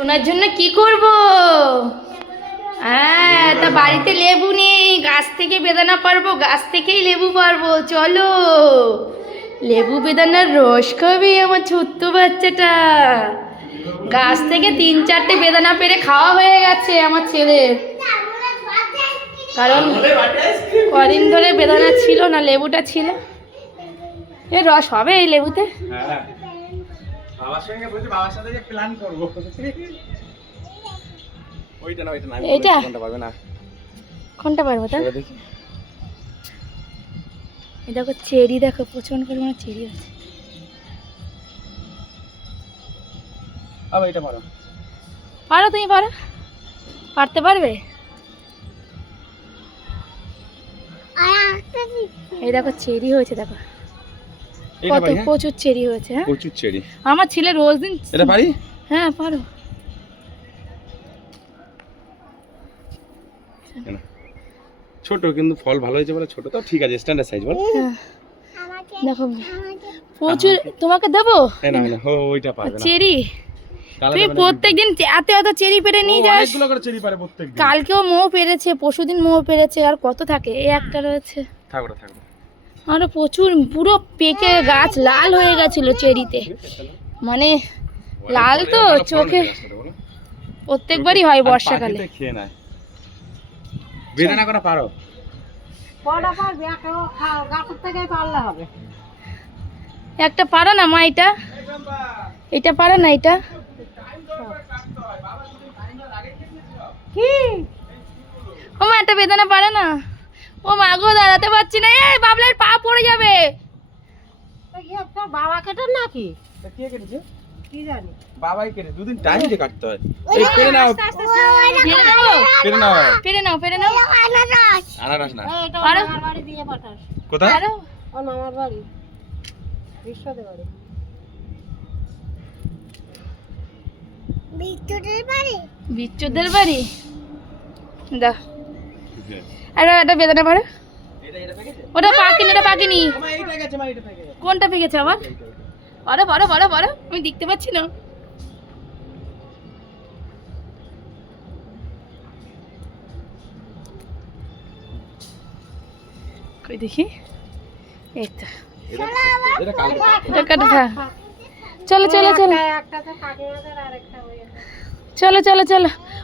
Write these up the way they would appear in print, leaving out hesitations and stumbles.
সোনার জন্য কি করব? হ্যাঁ, তা বাড়িতে লেবু নেই, গাছ থেকে বেদানা পারবো, গাছ থেকেই লেবু পারবো। চলো, লেবু বেদানার রস খাবে আমার ছোট্ট বাচ্চাটা। গাছ থেকে 3-4টে বেদানা পেরে খাওয়া হয়ে গেছে আমার ছেলের, কারণ কদিন ধরে বেদানা ছিল না, লেবুটা ছিল। এর রস হবে এই লেবুতে? বাবার সঙ্গে বলছি, বাবার সাথে যে প্ল্যান করব। ওইটা না, ওইটা না, এইটা কোনটা পারবে না? কোনটা পারবো তা? দেখি। এই দেখো চেরি, দেখো প্রচন্ড পরিমাণে চেরি আছে। আবার এটা পারো। পারো, তুমি পারো, পারতে পারবে। এই দেখো চেরি হয়েছে, দেখো কত প্রচুর চেরি হয়েছে। হ্যাঁ, প্রচুর চেরি। আমার ছেলে রোজ দিন এটা পারি। হ্যাঁ পারো। ছোট কিন্তু ফল ভালো হয়েছে বলে ছোট, তো ঠিক আছে, স্ট্যান্ডার্ড সাইজ বল। দেখো প্রচুর, তোমাকে দেবো না না, ওইটা পারবে না। চেরি তুই প্রত্যেকদিন এত এত চেরি পেরে নিয়ে যাস। অনেকগুলো করে চেরি পারে প্রত্যেকদিন। কালকেও মৌ পেরেছে, পরশুদিন মৌ পেরেছে, আর কত থাকে? এই একটা রয়েছে। থাকবে। আরো প্রচুর, পুরো পেকে গাছ লাল হয়ে গেছিল চেরিতে, মানে লাল তো চোখে প্রত্যেকবারই হয় বর্ষাকালে। খেয়ে নেয়। বেদানা করে পারো? একটা পারো না মা? এটা পারো না? এটা কি? ও মা, একটা বেদানা পারে না? ও মা গো, দাঁড়াতে পারছি না, এই বাবলার পা পড়ে যাবে। বাবা কেটেন নাকি? কে কেটেছে কি জানি, বাবাই কেটে। দুদিন টাইম দিয়ে কাটতে হয়। এই পেরে নাও, পেরে নাও। আনারস না, পারো? কোথায়? পারো? মামার বাড়ি, বিশ্বদের বাড়ি। বিচ্ছুদের বাড়ি দা। আর একটা বেদানা পারো? ওটা পাকিনি, ওটা পাকিনি। কোনটা পেকেছে আবার? পারো, আমি দেখতে পাচ্ছি না। কই দেখি, এই তো এটা কাটা থাক। চলো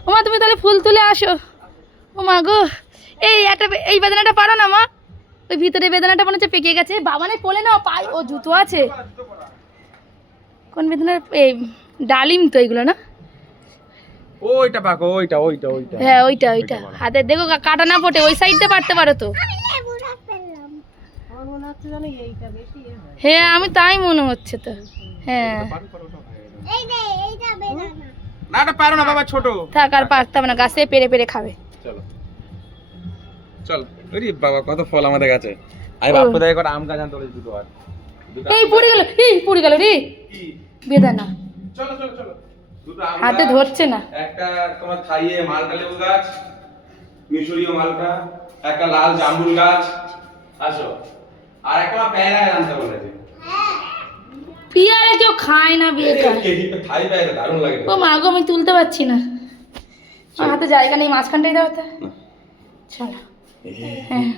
ও মা, তুমি তাহলে ফুল তুলে আসো। ও মা গো, এই বেদানাটা পারো না মা? ওই ভিতরে বেদানাটা মনে হচ্ছে পেকে গেছে। বাবা নাই কোলে নাও, পায়ে ও জুতো আছে। কোন বেদানার? এই ডালিম তো এগুলো না? ওইটা পাকো, ওইটা। হ্যাঁ ওইটা। হাতে দেখো কাটা না পড়ে, ওই সাইডটা পারতে পারো তো। হ্যাঁ, আমি তাই মনে হচ্ছে তো। হ্যাঁ না, এটা পারো না বাবা, ছোট। থাক, আর পারতাম না, গাছে পেরে খাবে। চল ওরে বাবা, কত ফল আমাদের কাছে। আমি বাপু দাই করে আম গাছ আনতে বলেছি দুটো। আর এই পড়ে গেল রে বেদানা। চলো দুটো আম হাতে ধরছে না। একটা তোমার খাইয়ে মালটা লেবু গাছ, মিশরীয় মালটা, একটা লাল জামরুল গাছ। আসো, আর একটা পেয়ারা গাছ আনতে বলেছি। পিয়ারা কেউ খায় না, বিয়েটা খাই পেয়ারা দারুণ লাগে। ও মা গো, আমি তুলতে পারছি না, আমার হাতে জায়গা নেই, মাঝখানটাই দাও। চলো। হ্যাঁ